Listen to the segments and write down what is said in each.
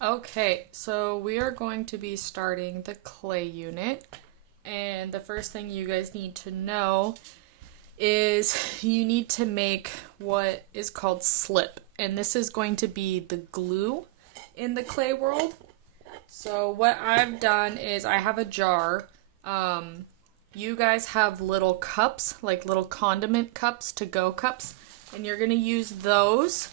Okay, so we are going to be starting the clay unit. And the first thing you guys need to know is you need to make what is called slip. And this is going to be the glue in the clay world. So what I've done is I have a jar. You guys have little cups, like little condiment cups, to-go cups. And you're going to use those.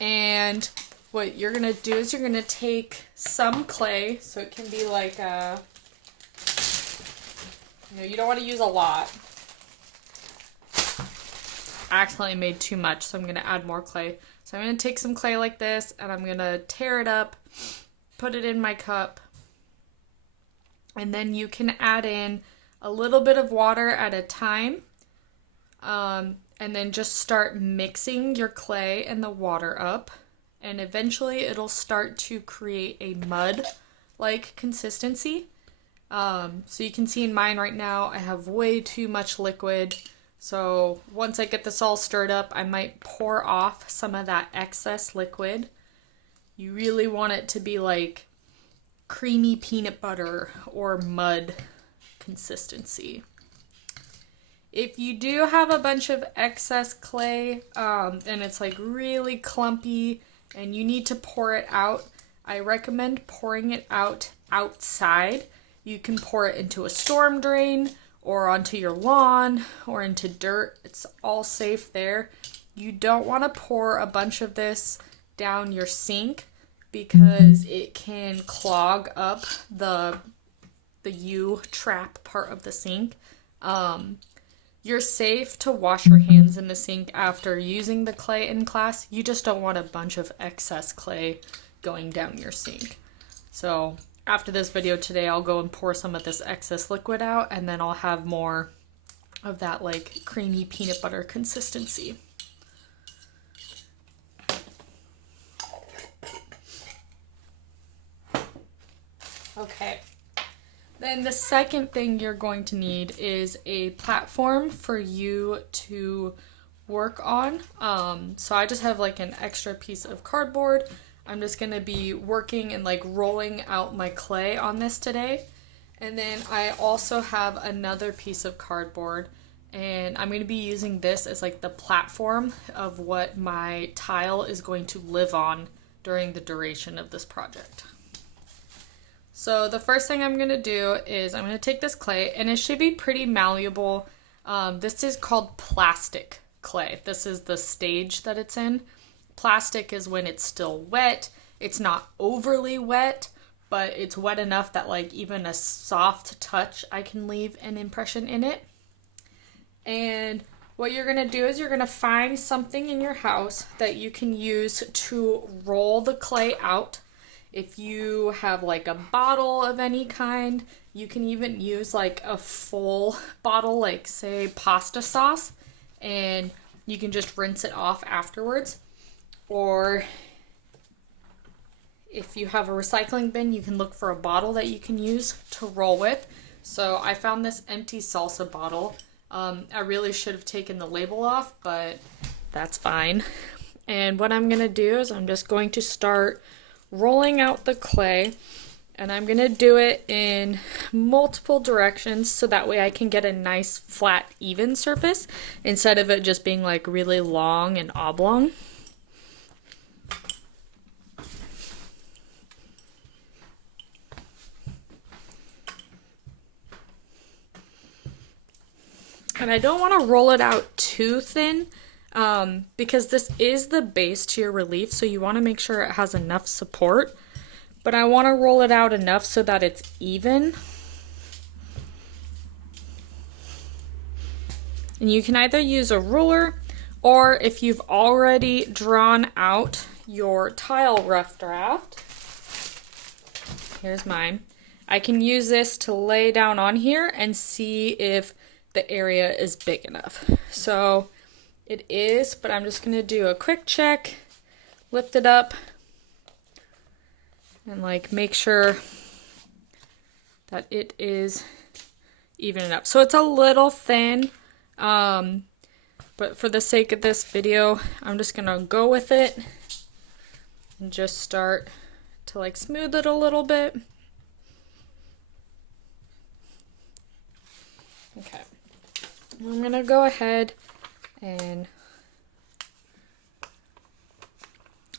And what you're going to do is you're going to take some clay. So it can be like a... you don't want to use a lot. I accidentally made too much, so I'm going to add more clay. So I'm going to take some clay like this, and I'm going to tear it up, put it in my cup, and then you can add in a little bit of water at a time, and then just start mixing your clay and the water up, and eventually it'll start to create a mud-like consistency. So you can see in mine right now, I have way too much liquid. So once I get this all stirred up, I might pour off some of that excess liquid. You really want it to be like creamy peanut butter or mud consistency. If you do have a bunch of excess clay, and it's like really clumpy and you need to pour it out, I recommend pouring it out outside. You can pour it into a storm drain or onto your lawn or into dirt. It's all safe there. You don't want to pour a bunch of this down your sink because it can clog up the U-trap part of the sink. You're safe to wash your hands in the sink after using the clay in class. You just don't want a bunch of excess clay going down your sink. So after this video today, I'll go and pour some of this excess liquid out, and then I'll have more of that like creamy peanut butter consistency. Okay. Then the second thing you're going to need is a platform for you to work on. So I just have like an extra piece of cardboard. I'm just going to be working and like rolling out my clay on this today. And then I also have another piece of cardboard, and I'm going to be using this as like the platform of what my tile is going to live on during the duration of this project. So the first thing I'm going to do is I'm going to take this clay, and it should be pretty malleable. This is called plastic clay. This is the stage that it's in. Plastic is when it's still wet. It's not overly wet, but it's wet enough that like even a soft touch, I can leave an impression in it. And what you're going to do is you're going to find something in your house that you can use to roll the clay out. If you have like a bottle of any kind, you can even use like a full bottle, like say pasta sauce, and you can just rinse it off afterwards. Or if you have a recycling bin, you can look for a bottle that you can use to roll with. So I found this empty salsa bottle. I really should have taken the label off, but that's fine. And what I'm going to do is I'm just going to start rolling out the clay, and I'm going to do it in multiple directions so that way I can get a nice flat even surface instead of it just being like really long and oblong. And I don't want to roll it out too thin because this is the base to your relief, so you want to make sure it has enough support. But I want to roll it out enough so that it's even. And you can either use a ruler, or if you've already drawn out your tile rough draft, here's mine, I can use this to lay down on here and see if the area is big enough. So it is, but I'm just going to do a quick check, lift it up, and like make sure that it is even enough. So it's a little thin, but for the sake of this video, I'm just going to go with it and just start to like smooth it a little bit. Okay, I'm gonna go ahead and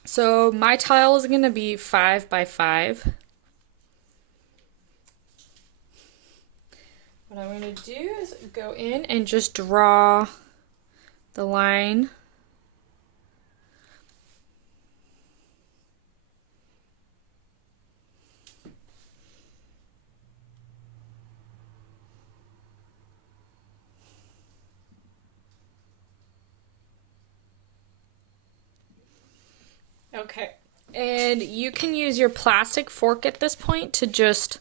so my tile is gonna be 5 by 5. What I'm gonna do is go in and just draw the line. Okay, and you can use your plastic fork at this point to just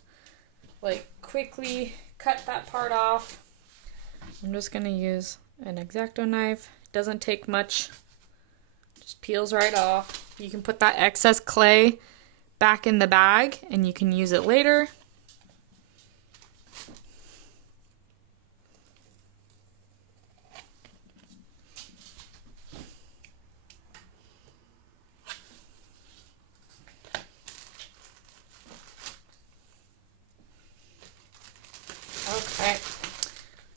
like quickly cut that part off. I'm just gonna use an X-Acto knife. It doesn't take much, just peels right off. You can put that excess clay back in the bag and you can use it later. Okay,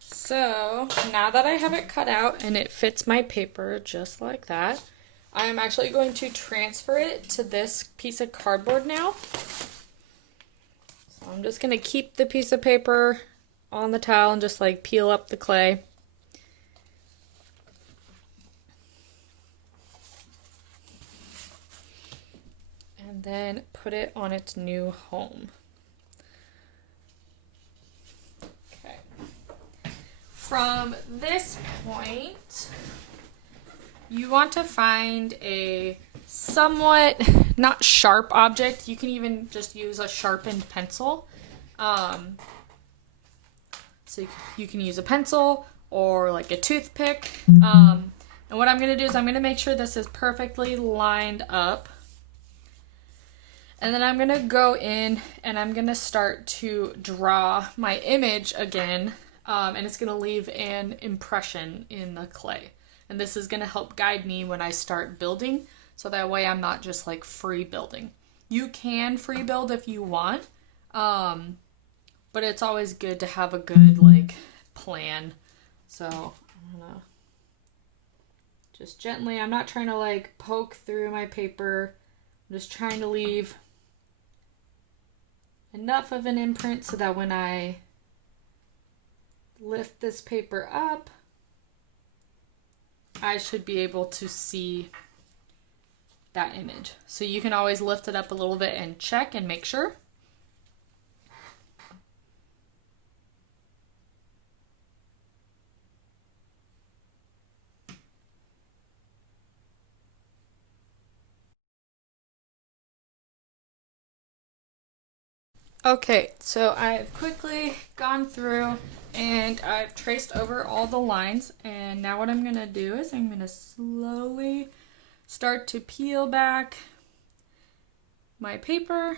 so now that I have it cut out and it fits my paper just like that, I am actually going to transfer it to this piece of cardboard now. So I'm just going to keep the piece of paper on the towel and just like peel up the clay. And then put it on its new home. From this point, you want to find a somewhat, not sharp object. You can even just use a sharpened pencil. So you can use a pencil or like a toothpick. And what I'm going to do is I'm going to make sure this is perfectly lined up. And then I'm going to go in and I'm going to start to draw my image again. And it's going to leave an impression in the clay. And this is going to help guide me when I start building, so that way I'm not just like free building. You can free build if you want, but it's always good to have a good like plan. So I'm gonna just gently, I'm not trying to like poke through my paper. I'm just trying to leave enough of an imprint so that when I lift this paper up, I should be able to see that image. So you can always lift it up a little bit and check and make sure. Okay, so I've quickly gone through and I've traced over all the lines, and now what I'm going to do is I'm going to slowly start to peel back my paper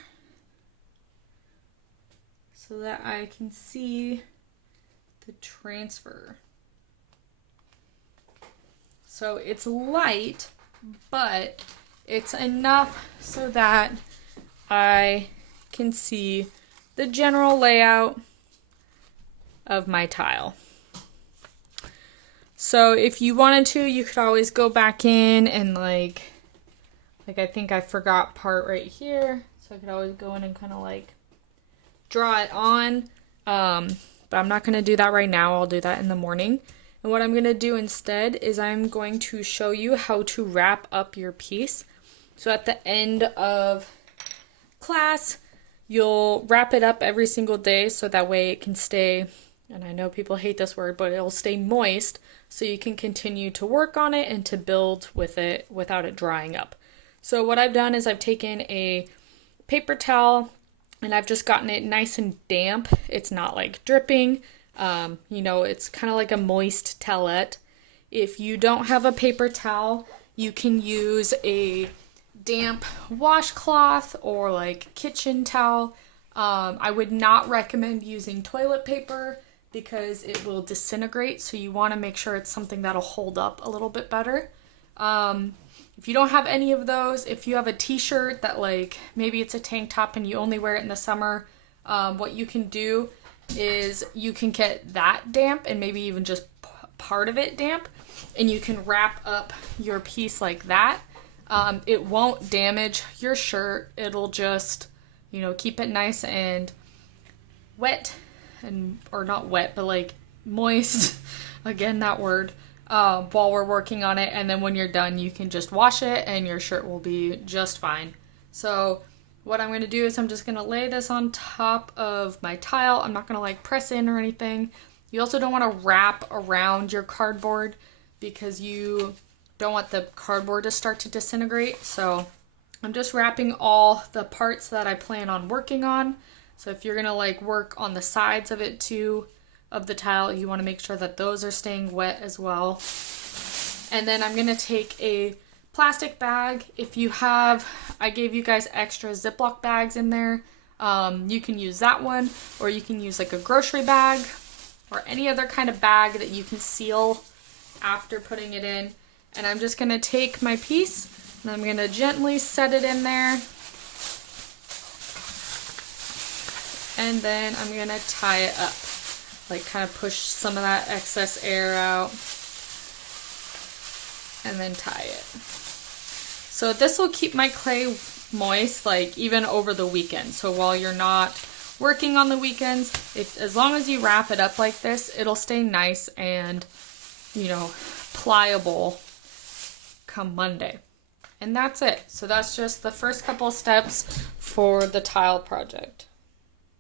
so that I can see the transfer. So it's light, but it's enough so that I can see the general layout of my tile. So if you wanted to, you could always go back in and like I think I forgot part right here, so I could always go in and kind of like draw it on, but I'm not going to do that right now. I'll do that in the morning. And what I'm going to do instead is I'm going to show you how to wrap up your piece. So at the end of class, you'll wrap it up every single day so that way it can stay, and I know people hate this word, but it'll stay moist so you can continue to work on it and to build with it without it drying up. So what I've done is I've taken a paper towel and I've just gotten it nice and damp. It's not like dripping. It's kind of like a moist towelette. If you don't have a paper towel, you can use a damp washcloth or like kitchen towel. I would not recommend using toilet paper because it will disintegrate, so you want to make sure it's something that'll hold up a little bit better. If you don't have any of those, if you have a t-shirt that like maybe it's a tank top and you only wear it in the summer, what you can do is you can get that damp and maybe even just part of it damp, and you can wrap up your piece like that. It won't damage your shirt. It'll just, you know, keep it nice and wet, and or not wet, but like moist. Again, that word. While we're working on it, and then when you're done, you can just wash it and your shirt will be just fine. So what I'm going to do is I'm just going to lay this on top of my tile. I'm not going to like press in or anything. You also don't want to wrap around your cardboard because you don't want the cardboard to start to disintegrate. So I'm just wrapping all the parts that I plan on working on. So if you're going to like work on the sides of it too, of the tile, you want to make sure that those are staying wet as well. And then I'm going to take a plastic bag. If you have, I gave you guys extra Ziploc bags in there. You can use that one, or you can use like a grocery bag or any other kind of bag that you can seal after putting it in. And I'm just going to take my piece and I'm going to gently set it in there. And then I'm going to tie it up. Like kind of push some of that excess air out and then tie it. So this will keep my clay moist like even over the weekend. So while you're not working on the weekends, as long as you wrap it up like this, it'll stay nice and, you know, pliable come Monday. And that's it. So that's just the first couple steps for the tile project.